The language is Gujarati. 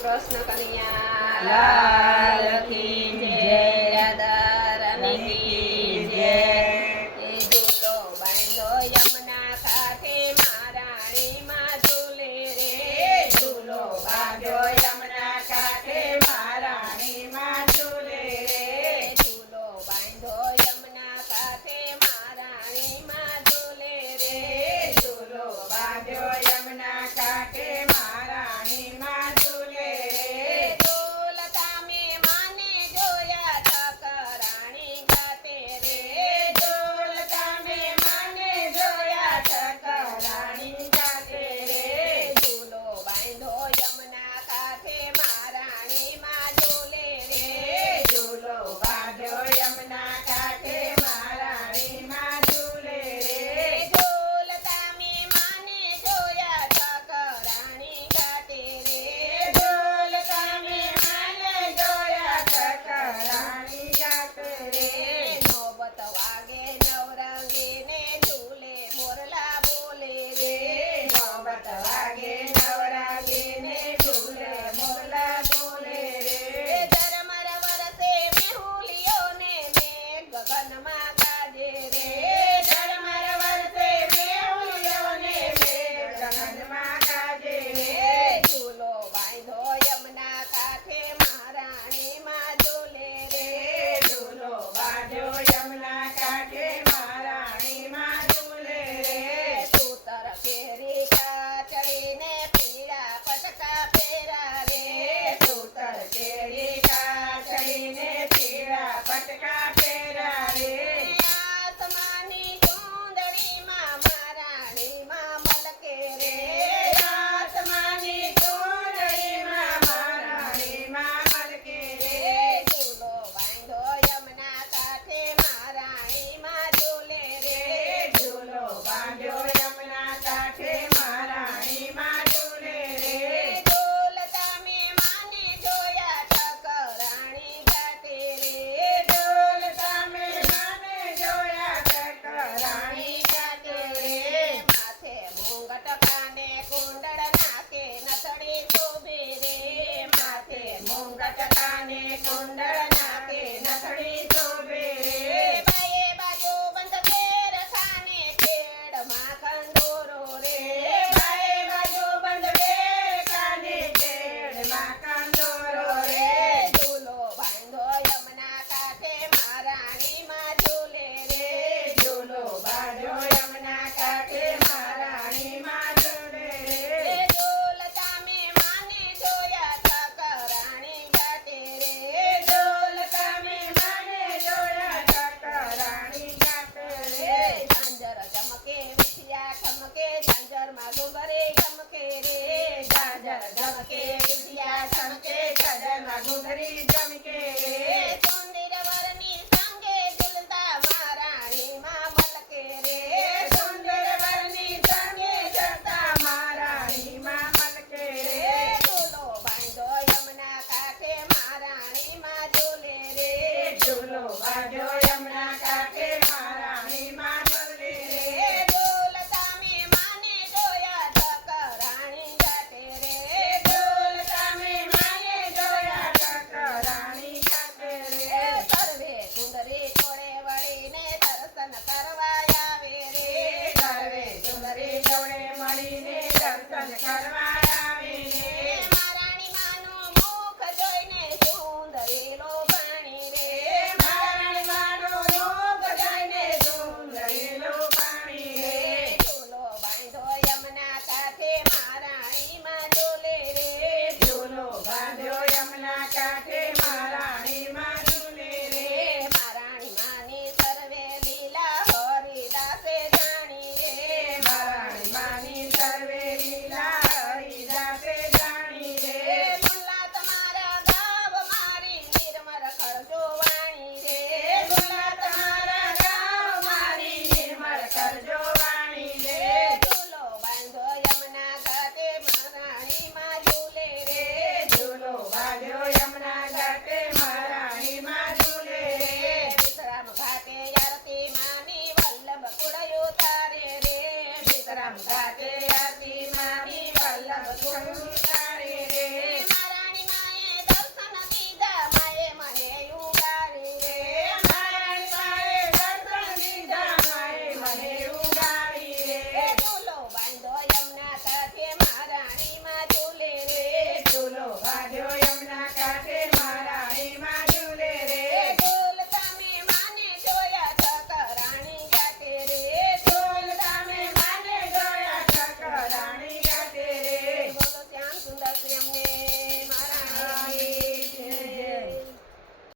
કૃષ્ણ કનૈયા લાલ કી જય, રાધા રાની કી જય. એ ઝૂલો બાંધો યમુના કાંઠે મહારાણીમાં ઝૂલે રે. ઝૂલો બાંધો યમુના કાંઠે મહારાણીમાં ઝૂલે રે. ઝૂલો બાંધો યમુના કાંઠે મહારાણીમાં ઝૂલે રે. ઝૂલો બાંધો યમુના કાંઠે મહારાણીમાં ઝૂલે રે. ઝૂલતા મેં માને જોયા ઠકરાણી ગાતે રે. ઝૂલતા મેં માને જોયા ઠકરાણી ગાતે રે. ઝૂલો બાંધો યમુના કાંઠે મહારાણીમાં ઝૂલે રે. ઝૂલો બાંધો યમુના કાંઠે મહારાણીમાં ઝૂલે રે. ઝૂલતા મેં માને જોયા ઠકરાણી ગાતે રે. ઝૂલતા મેં માને જોયા ઠકરાણી ગાતે રે. નોબત વાગે નવરંગીને ઝૂલે મોરલા બોલે રે. નોબત વાગે નવરાગીને ઝૂલે મોરલા બોલે રે. ધર્મર વરસે મેહુલિયોને મેઘ ગગનમાં ગાજે રે. ઝરમર વરસે મેહુલિયોને મેઘ ગગનમાં ગાજે રે. ઝૂલો બાંધો યમુના કાંઠે મહારાણીમાં ઝૂલે રે. ઝૂલો બાંધ્યો યમુના કાંઠે મહારાણીમાં ઝૂલે રે. સૂતર કેરી કાચડીને પીળા પટકા પહેરાવે. સૂતર કેરી કાચડીને પીળા પટકા પહેરાવે. આસમાની ચૂંદડીમાં મહારાણીમાં મલકે રે. આસમાની ચૂંદડીમાં મહારાણીમાં મલકે રે. ઝૂલો બાંધો યમુના કાંઠે મહારાણીમાં ઝૂલે રે. ઝૂલો બાંધ્યો યમુના કાંઠે મહારાણીમાં ઝૂલે રે. ઝૂલતા મેં માને જોયા ઠકરાણી ગાતે રે. ઝૂલતા મેં માને જોયા ઠકરાણી ગાતે રે. માથે મુંગટ કાને કુંડળ નાકે નથડી શોભે રે. માથે મુંગટ કાને કુંડળ નાકે નથડી શોભે રે. બાએ બાજુ બંધ પેર ખાને ખેડમાં કંદોરો રે. બાએ બાજુ બંધ બેર કાને કેળમાં કંદોરો રે. ઝૂલો બાંધો યમુના કાંઠે મહારાણીમાં ઝૂલે રે. ઝૂલો બાંધ્યો યમુના કાંઠે મહારાણીમાં ઝૂલે રે. ઝૂલતા મેં માને જોયા ઠકરાણી ગાતે રે. ઝૂલતા મેં માને જોયા ઠકરાણી ગાતે રે. ઝાંઝર ઝમકે વિછિયા ઠમકે ઝાંઝરમાં ઘૂઘરે ઝમકે રે. ઝાંઝર ઝમકે વિજયા ઝમકે ઝાંઝરમાં ઘૂઘરી ઝમકે